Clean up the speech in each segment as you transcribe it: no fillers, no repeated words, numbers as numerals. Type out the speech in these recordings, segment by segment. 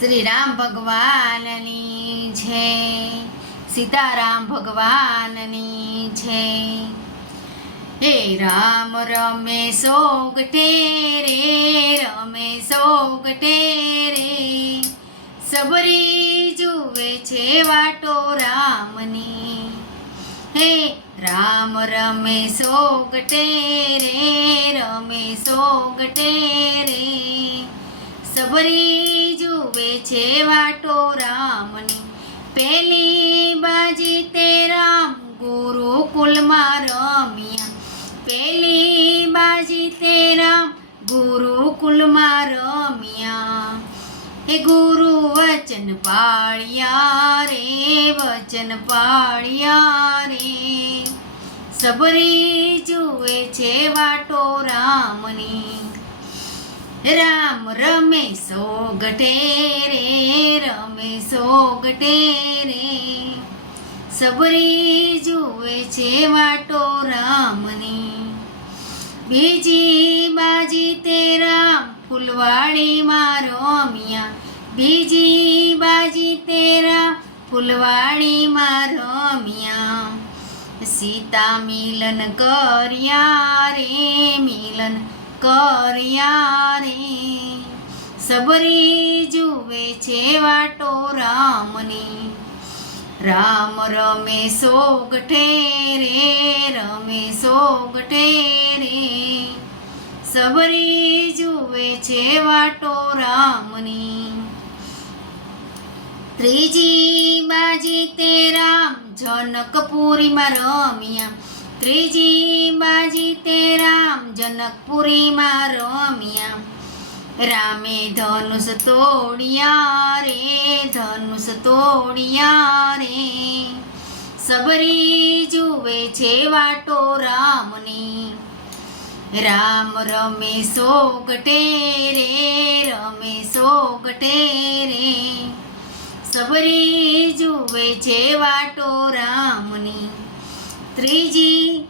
શ્રી રામ ભગવાનની જય, સીતારામ ભગવાનની જય. હે રામ રમે સોગઠે રે, રમે સોગઠે રે, સબરી જુએ છે વાટો રામની. હે રામ રમે સોગઠે રે, રમે સોગઠે રે, સબરી જુએ છે વાટો રામની. પેલી બાજી તે રામ ગુરુકુલમાં રમ્યા, પેલી બાજી તે રામ ગુરુકુલમાં રમ્યા. એ ગુરુ વચન પાળ્યા રે, વચન પાળ્યા રે, સબરી જુએ છે વાટો રામની. રામ રમે સોગઠે રે, રમે સોગઠે રે, સબરી જુએ છે વાટો રામની. બીજી બાજી તે રામ ફૂલવાડીમાં રમ્યા, બીજી બાજી તે રામ ફૂલવાડીમાં રમ્યા. સીતા મિલન કર્યા રે, મિલન કર્યા રે, સબરી જુએ છે વાટો રામની. રામ રમે સોગઠે રે, રમે સોગઠે રે, સબરી જુએ છે વાટો રામની. ત્રીજી બાજી તે રામ જનકપુરીમાં રમ્યા, ત્રીજી બાજી તે રામ જનકપુરીમાં રમ્યા. રામે ધનુષ તોડ્યા રે, ધનુષ તોડ્યા રે, સબરી જુએ છે વાટો રામની. રામ રમે સોગઠે રે, રમે સોગઠે રે, સબરી જુએ છે વાટો રામની. ત્રીજી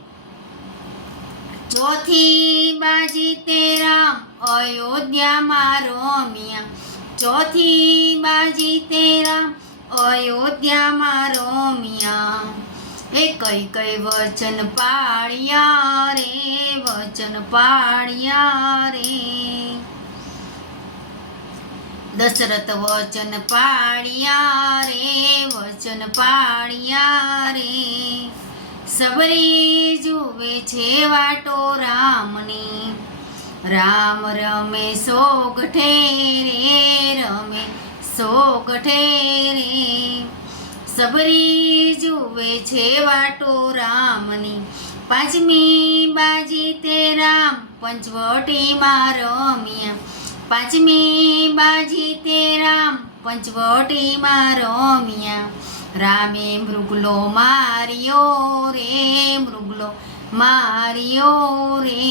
ચોથી બાજી તે રામ અયોધ્યામાં રમ્યા, ચોથી બાજી તે રામ અયોધ્યામાં રમ્યા. એ કઈ કઈ વચન પાળ્યા રે, વચન પાળ્યા રે, દશરથ વચન પાળ્યા રે, વચન પાળ્યા રે, સબરી જુએ છે વાટો રામની. રામ રમે સોગઠે રે, રમે સોગઠે રે, સબરી જુએ છે વાટો રામની. પાંચમી બાજી તે રામ પંચવટીમાં રમ્યા, પાંચમી બાજી તે રામ પંચવટીમાં રમ્યા. રામે મૃગલો માર્યો રે, મૃગલો માર્યો રે,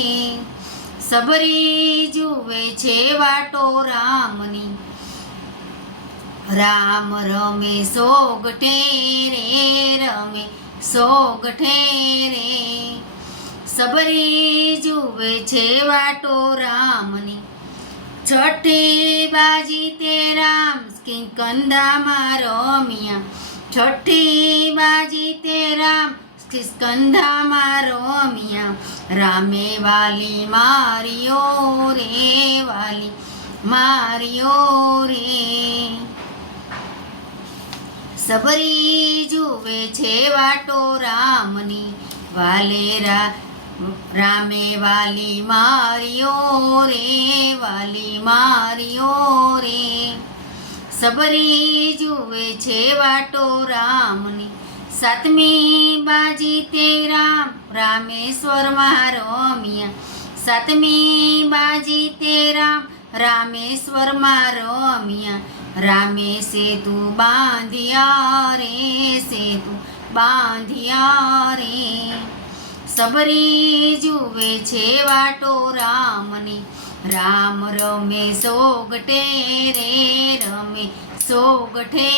સબરી જુએ છે વાટો રામની. રામ રમે સોગઠે રે, રમે સોગઠે રે, સબરી જુએ છે વાટો રામની. છઠ્ઠી બાજી તે રામ સ્કંધામાં રમ્યા, છઠ્ઠી બાજી તે રામ સ્કંધામાં રમ્યા. રામે વાલી માર્યો રે, વાલી માર્યો રે, સબરી જુએ છે વાટો રામની. વાલેરા રામે વાલી માર્યો રે, વાલી માર્યો રે, સબરી જુએ છે વાટો રામની. સાતમી બાજી તે રામ રામેશ્વરમાં રમ્યા, સાતમી બાજી તે રામ રામેશ્વરમાં રમ્યા. રામે સેતુ બાંધ્યા રે, સેતુ બાંધ્યા રે, સબરી જુએ છે વાટો રામની. રામ રમે સોગઠે રે, રમે સોગઠે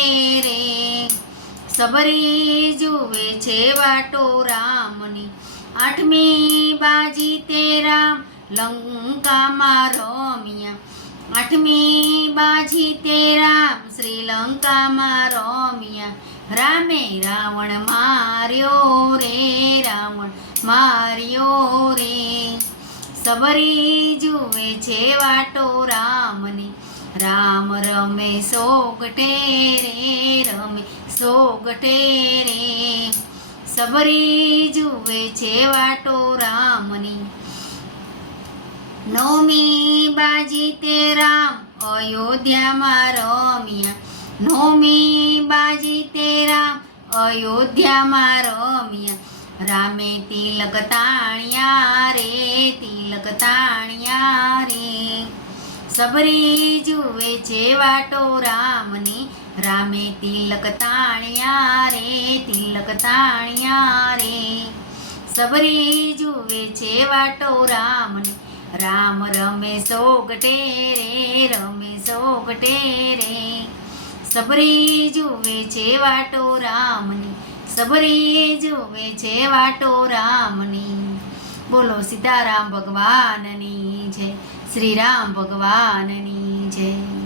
રે, સબરી જુએ છે વાટો રામની. આઠમી બાજી તે રામ લંકામાં રમ્યા, આઠમી બાજી તે રામ લંકામાં રમ્યા રામે રાવણ માર્યો રે રાવણ માર્યો રે સબરી જુએ છે વાટો રામની રામ રમે સોગટે રે રમે સોગટે રે સબરી જુએ છે વાટો રામની નવમી બાજી તે રામ અયોધ્યામાં રમ્યા નવમી બાજી તે રામ અયોધ્યામાં રમ્યા રામે તિલક તાણ્યા રે તિલક તાણ્યા રે સબરી જુએ છે વાટો રામની રામે તિલક તાણ્યા રે તિલક તાણ્યા રે સબરી જુએ છે વાટો રામની રામ રમે સોગટે રે રમે સોગટે રે સબરી જુએ છે વાટો રામની સબરી જુએ છે વાટો રામની બોલો સીતારામ ભગવાનની જય શ્રી રામ ભગવાનની જય